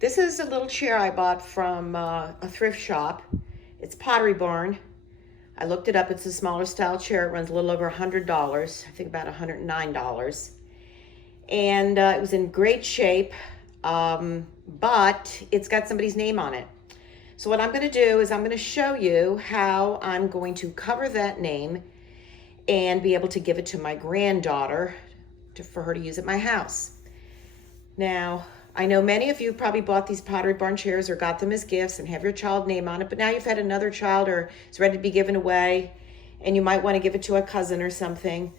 This is a little chair I bought from a thrift shop. It's Pottery Barn. I looked it up. It's a smaller style chair. It runs a little over $100. I think about $109. And it was in great shape, but it's got somebody's name on it. So what I'm going to do is I'm going to show you how I'm going to cover that name and be able to give it to my granddaughter for her to use at my house. Now, I know many of you probably bought these Pottery Barn chairs or got them as gifts and have your child name on it, but now you've had another child or it's ready to be given away and you might want to give it to a cousin or something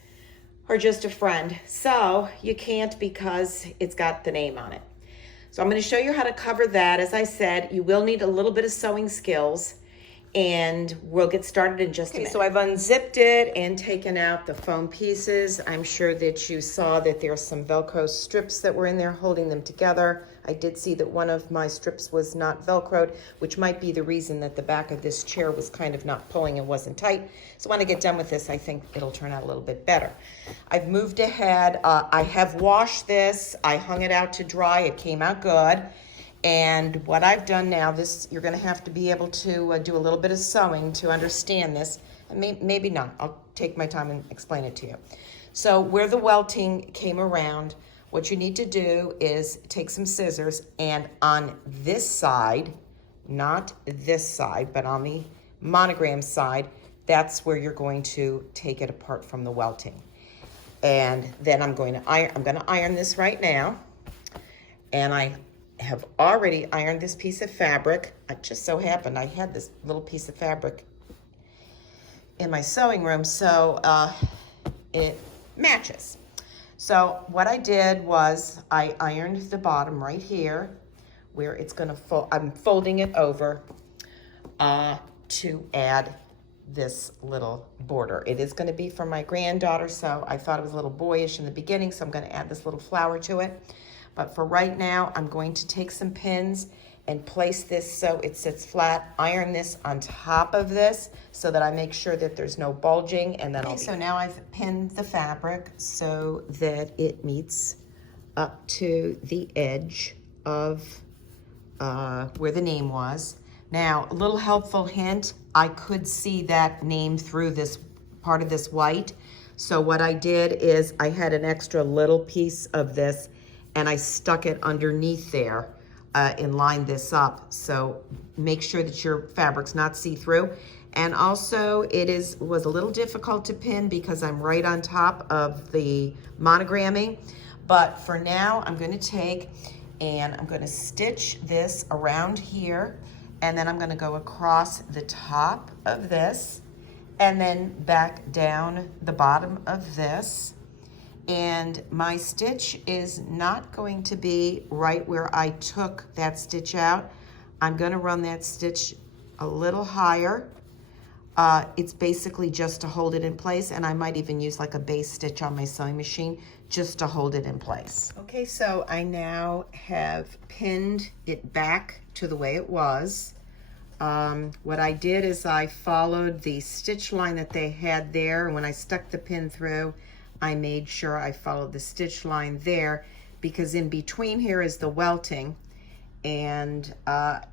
or just a friend. So you can't because it's got the name on it. So I'm going to show you how to cover that. As I said, you will need a little bit of sewing skills and we'll get started in just a minute. So I've unzipped it and taken out the foam pieces. I'm sure that you saw that there's some Velcro strips that were in there holding them together. I did see that one of my strips was not Velcroed, which might be the reason that the back of this chair was kind of not pulling and wasn't tight. So when I get done with this, I think it'll turn out a little bit better. I've moved ahead. I have washed this. I hung it out to dry. It came out good. And what I've done now, you're going to have to be able to do a little bit of sewing to understand this. And maybe not. I'll take my time and explain it to you. So where the welting came around, what you need to do is take some scissors and on this side, not this side, but on the monogram side, that's where you're going to take it apart from the welting. And then I'm going to iron this right now. And I have already ironed this piece of fabric. It just so happened I had this little piece of fabric in my sewing room, so it matches. So what I did was I ironed the bottom right here where it's going to fold. I'm folding it over to add this little border. It is going to be for my granddaughter, so I thought it was a little boyish in the beginning, so I'm going to add this little flower to it. But for right now, I'm going to take some pins and place this so it sits flat, iron this on top of this so that I make sure that there's no bulging, and then so now I've pinned the fabric so that it meets up to the edge of where the name was. Now, a little helpful hint, I could see that name through this part of this white. So what I did is I had an extra little piece of this and I stuck it underneath there and lined this up. So make sure that your fabric's not see-through. And also was a little difficult to pin because I'm right on top of the monogramming. But for now, I'm gonna take and I'm gonna stitch this around here, and then I'm gonna go across the top of this and then back down the bottom of this. And my stitch is not going to be right where I took that stitch out. I'm going to run that stitch a little higher. It's basically just to hold it in place, and I might even use like a base stitch on my sewing machine just to hold it in place. Okay, so I now have pinned it back to the way it was. What I did is I followed the stitch line that they had there, and when I stuck the pin through, I made sure I followed the stitch line there because in between here is the welting, and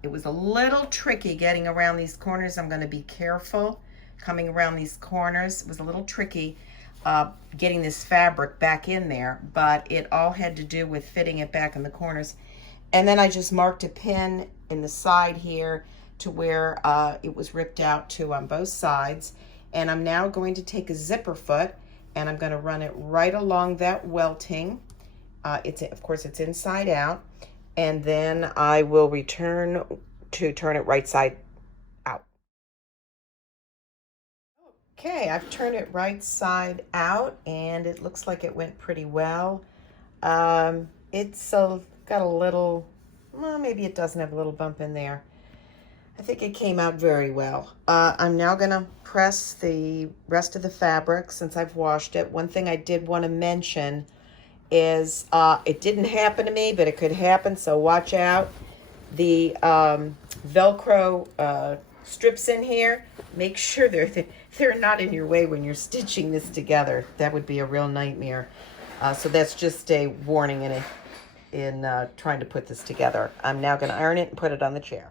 it was a little tricky getting around these corners. I'm going to be careful coming around these corners. It was a little tricky getting this fabric back in there, but it all had to do with fitting it back in the corners. And then I just marked a pin in the side here to where it was ripped out to on both sides. And I'm now going to take a zipper foot and I'm going to run it right along that welting. Of course, it's inside out. And then I will return to turn it right side out. Okay, I've turned it right side out and it looks like it went pretty well. It's got a little, well, maybe it doesn't have a little bump in there. I think it came out very well. I'm now gonna press the rest of the fabric since I've washed it. One thing I did want to mention is it didn't happen to me, but it could happen, so watch out. The Velcro strips in here, make sure they're not in your way when you're stitching this together. That would be a real nightmare. So that's just a warning and in trying to put this together. I'm now going to iron it and put it on the chair.